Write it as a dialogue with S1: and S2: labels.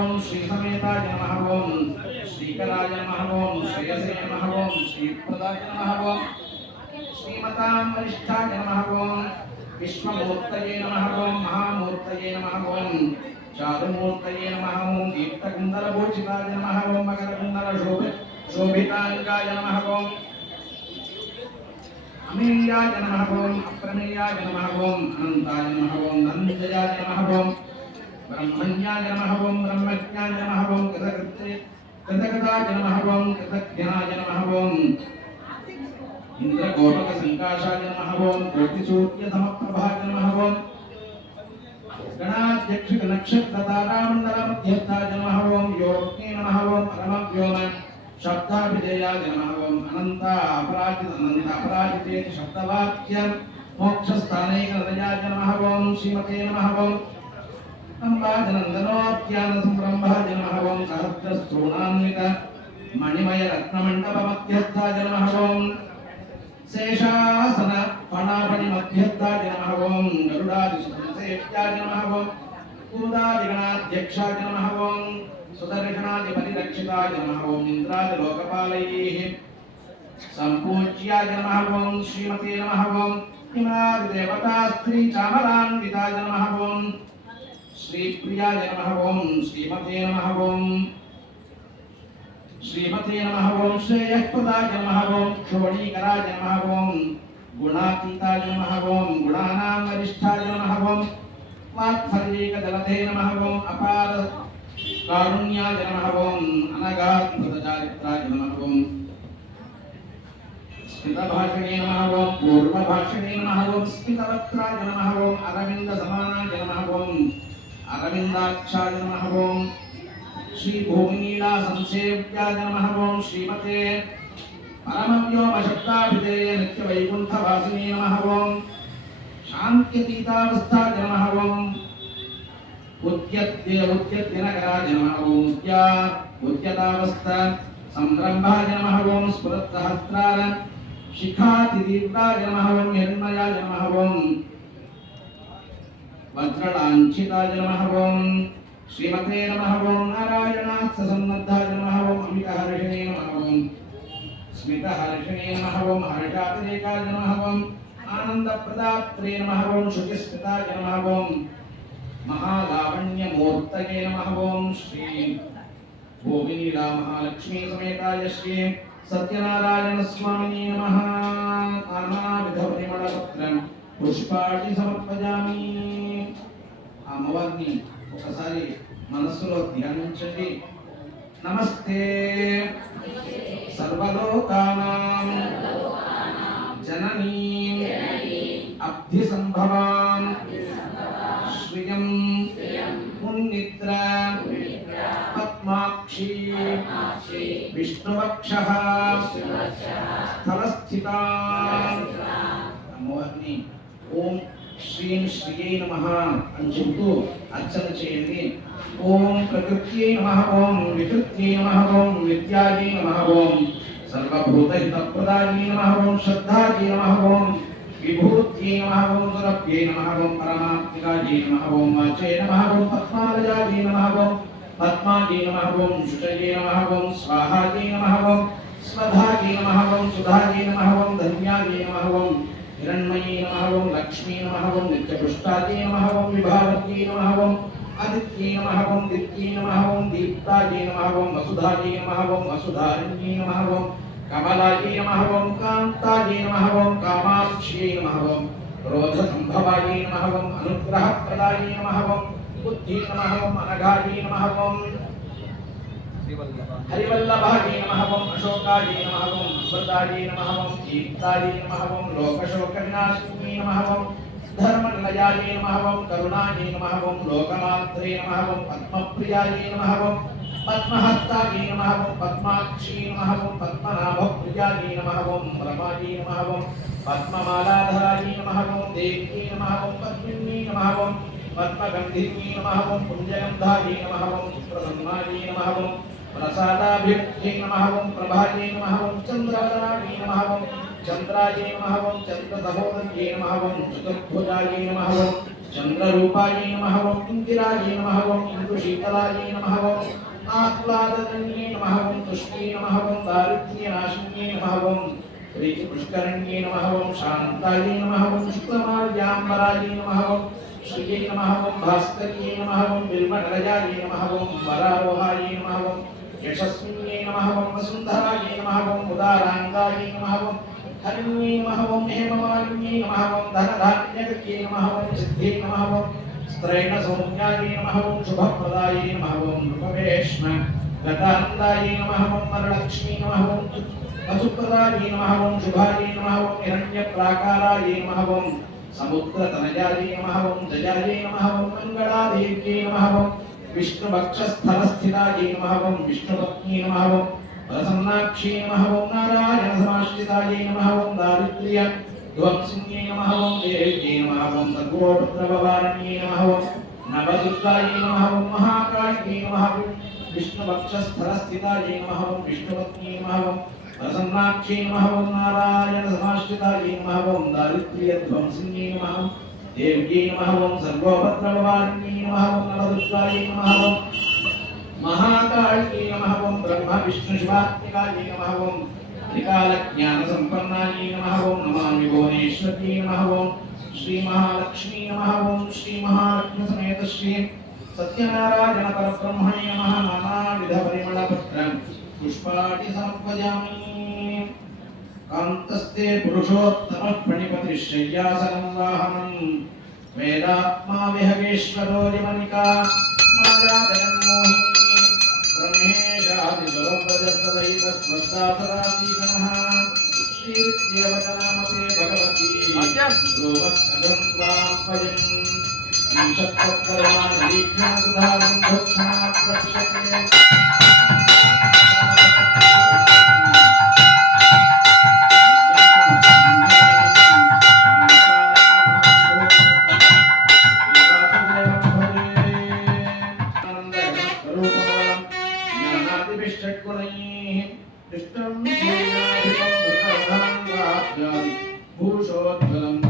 S1: ఓం శ్రీ సమేతాయ నమః ఓం శ్రీకరాయ నమః ఓం శ్రేయసే నమః ఓం శ్రీప్రదాయ నమః ఓం శ్రీమతాం వరిష్ఠాయ నమః ఓం విశ్వమూర్తయే నమః ఓం మహామూర్తయే నమః ఓం చారుమూర్తయే నమః ఓం దీప్తకుందలభూషితాయ నమః ఓం మకరకుందల శోభ శోభితాంగాయ నమః ఓం అమేయాయ నమః ఓం అప్రమేయాయ నమః ఓం అనంతాయ నమః ఓం నందయాయ నమః ఓం బ్రహ్మణ్యాయ నమః ఓం బ్రహ్మజ్ఞాయ నమః ఓం కృతకృత్య కృతకృతాయ నమః ఓం కృతజ్ఞాయ నమః ఓం ఇంద్రగోపక సంకాశాయ నమః ఓం కోటిసూర్యధమప్రభాయ నమః ఓం గణాధ్యక్ష నక్షత్ర తారామండల మధ్యస్థాయ నమః ఓం యోగ్నే నమః ఓం పరమవ్యోమ శబ్దాభిధేయాయ నమః ఓం అనంత అపరాజిత అనంత అపరాజితేతి శబ్దవాక్య అంబాజనందనోద్యాన సంరంభాయ నమః ఓం సహస్రస్త్రోణాన్విత మణిమయ రత్నమండప మధ్యస్థాయ ఓం శేషాసన ఫణాఫణి మధ్యస్థాయ నమః ఓం గరుడాది సంసేవ్యాయ నమః ఓం కూదాదిగణాధ్యక్షాయ నమః ఓం సుదర్శనాది పరిరక్షితాయ నమః ఓం ఇంద్రాది లోకపాలైః సంపూజ్యాయ నమః ఓం శ్రీమతే నమః ఓం హిమాది దేవతా స్త్రీ చామరాన్వితాయ నమః ఓం శ్రీప్రియాయ నమ ఓం శ్రీమతే నమ ఓం శ్రీమతే నమ ఓం శ్రేయఃపదాయ నమ ఓం క్షోణీకరాయ నమ ఓం గుణాతీతాయ నమ ఓం గుణానాం వరిష్ఠాయ నమః ఓం వాత్సల్యేకదలతే నమ ఓం అపార కారుణ్యాయ నమ ఓం అనగాత్మృతచారిత్రాయ నమ ఓం స్మితభాషణే నమ ఓం పూర్వభాషణే నమ ఓం స్మితవక్త్రాయ నమ ఓం అరవింద సమానాయ నమః ఓం అరవిందాక్షాయ నమః ఓం శ్రీ భూమినీలా సంసేవ్యాయ నమః ఓం శ్రీమతే పరమవ్యోమ శబ్దాభిధేయ నిత్య వైకుంఠ వాసినే నమః ఓం శాంత్యతీతావస్థాయ నమః ఓం ఉద్యత్య ఉద్యత్యనగరాయ నమః ఓం ఉద్యా ఉద్యతావస్థ సంరంభాయ నమః ఓం స్ఫురత్ సహస్రార శిఖాతిదీర్ఘాయ నమః ఓం హిరణ్మయాయ నమః ఓం వజ్రలాంఛితాయ నమః ఓం. శ్రీమతే నమః ఓం. నారాయణాత్స సన్నద్ధాయ నమః ఓం. అమిత హర్షణే నమః ఓం. స్మిత హర్షణే నమః ఓం. హర్షాతిరేకాయ నమః ఓం. ఆనంద ప్రదాత్రే నమః ఓం. శుచిస్మితాయ నమః ఓం. మహాలావణ్యమూర్తయే నమః ఓం. శ్రీ భూమినీలా మహాలక్ష్మీ సమేతాయ శ్రీ సత్యనారాయణ స్వామిని నమః. నానావిధ పరిమళపత్రం పుష్పాటి సమర్పయామి ఆ అమ్మవారిని ఒకసారి మనస్సులో ధ్యానించండి నమస్తే సర్వలోకానాం జననీ అబ్ధి సంభవాం శ్రియం మున్నిద్ర పద్మాక్షి విష్ణువక్ష స్థలస్థితా అమ్మవారిని ఓం శ్రీం శ్రీయై నమ అని చెబుతూ అర్చన చేయండి ఓం ప్రకృత్యై నమ ఓం వికృత్యై నమ ఓం విద్యాయై నమ ఓం సర్వభూతహితప్రదాయై నమ ఓం శ్రద్ధాయై నమ ఓం విభూత్యై నమ ఓం సురభ్యై నమ ఓం పరమాత్మికాయై నమ ఓం వాచై నమ ఓం పద్మాలయాయై నమ ఓం పద్మాయై నమ ఓం శుచయై నమ ఓం స్వాహాయై నమ ఓం స్వధాయై నమ ఓం సుధాయై నమ ఓం ధన్యాయై నమ ఓం हिरण्मयी नमः ओं लक्ष्मी नमः ओं नित्यपुष्टायै नमः ओं विभावत्यै नमः ओं आदित्यै नमः ओं दित्यै नमः ओं दीप्तायै नमः ओं वसुधायै नमः ओं वसुधारिण्यै नमः ओं कमलायै नमः ओं कान्तायै नमः ओं कामाक्ष्यै नमः ओं क्रोधसम्भवायै नमः ओं अनुग्रहप्रदायै नमः ओं बुद्धियै नमः ओं अनघायै नमः ओं హరివల్లభాయే నమః ఓం అశోకాయే నమః ఓం అమృతాయే నమః ఓం దీప్తాయే నమః ఓం లోకశోక వినాశిని నమః ఓం ధర్మనిలయాయే నమః ఓం కరుణాయే నమః లోకమాత్రే నమః పద్మప్రియాయే నమః పద్మహస్తాయే నమః పద్మాక్షీ నమః పద్మనాభప్రియాయే నమః రమాయే నమః పద్మమాలాధరాయే నమః దేవ్యే నమః పద్మిన్యే నమః పద్మగంధిన్యే నమః ఓం పుంజగంధాయే ప్రసన్నాయే నమః प्रसादाभ्यक्षे नमः ओं प्रभाये नमः ओं चन्द्रवदनाये नमः ओं चन्द्राये नमः ओं चन्द्रसहोदर्ये नमः ओं चतुर्भुजाये नमः ओं चन्द्ररूपाये नमः ओं इन्दिराये नमः ओं इन्दुशीतलाये नमः ओं आह्लादकन्ये नमः ओं तुष्टे नमः ओं दारिद्र्यनाशिन्ये नमः ओं श्रीपुष्करण्ये नमः ओं शान्ताये नमः ओं शुक्लमार्याम्बराये नमः ओं श्रिये नमः ओं भास्कर्ये नमः ओं निर्मलरजाये नमः ओं वरारोहाये नमः ओं యశస్విన్యే నమః ఓం వసుంధరాయ నమః ఓం ఉదారాంగాయ నమః ఓం హరిణ్యే నమః ఓం హేమమాలిన్యే నమః ఓం ధనధాన్యకర్యే నమః ఓం సిద్ధే నమః ఓం స్త్రైణ సౌమ్యాయ నమః ఓం శుభప్రదాయ నమః ఓం నృపవేష్మ గతానందాయ నమః ఓం వరలక్ష్మీ నమః ఓం వసుప్రదాయ నమః ఓం శుభాయ నమః ఓం హిరణ్యప్రాకారాయ నమః ఓం సముద్రతనయాయ నమః జయాయ నమః ఓం మంగళాదేవ్యై నమః విష్ణువక్షస్థలస్థితాయ నమః ఓం విష్ణుపత్ని నమః ఓం ప్రసన్నాక్షి నమః ఓం నారాయణ సమాశ్రితాయ నమః ఓం దారిద్ర్య ధ్వంసిన్యై నమః ఓం దేవ్యై నమః ఓం సర్వోపద్రవవారణ్యై నమః ఓం నవదుర్గాయ నమః ఓం మహాకాళియై నమః ఓం విష్ణువక్షస్థలస్థితాయ నమః ఓం విష్ణుపత్ని నమః ఓం ప్రసన్నాక్షి నమః ఓం నారాయణ సమాశ్రితాయ నమః ఓం దారిద్ర్య ధ్వంసిన్యై నమః ఓం नमः ओम नवदुष्टाय नमः ओम। महाकालिये नमः ओम। ब्रह्म, विष्णु, शिवात्मिकाये नमः ओम। त्रिकाल ज्ञान संपन्नाये नमः ओम। नमामि भुवनेश्वरी नमः ओम। श्री महालक्ष्मी नमः ओम। श्री महालक्ष्मी समेत श्री सत्यनारायण परब्रह्मणे नमः। नानाविध परिमलपत्रं पुष्पाणि समर्पयामि कान्तस्ते पुरुषोत्तमः प्रणिपतिश्शय्यासनं वाहनम् वेदात्मा विहगेश्वरो मायादयन्मोहिनी ब्रह्मेशादिसुरभजस्तदैतस्मत्तापरासीगणः श्रीविद्यवचनामते भगवती रूपस्कधं त्वां भजन् प्रक्षते பூஷோத்பலம்